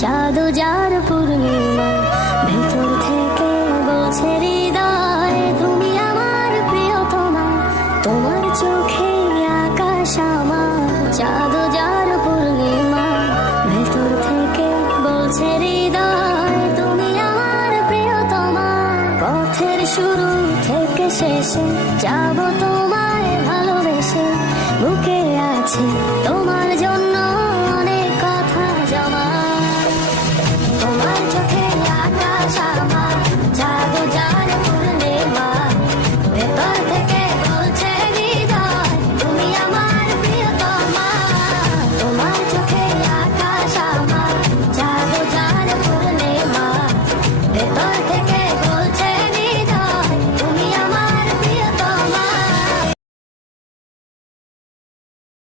চাঁদ যার পূর্ণিমা, ভেতর থেকে বলছে হৃদয় তুমি আমার প্রিয়তমা, তোমার চোখে আকাশ আমার। চাঁদ যার পূর্ণিমা, ভেতর থেকে বলছে হৃদয় তুমি আমার প্রিয়তমা। পথের শুরু থেকে শেষে যাব তোমায় ভালোবেসে, বুকে আছে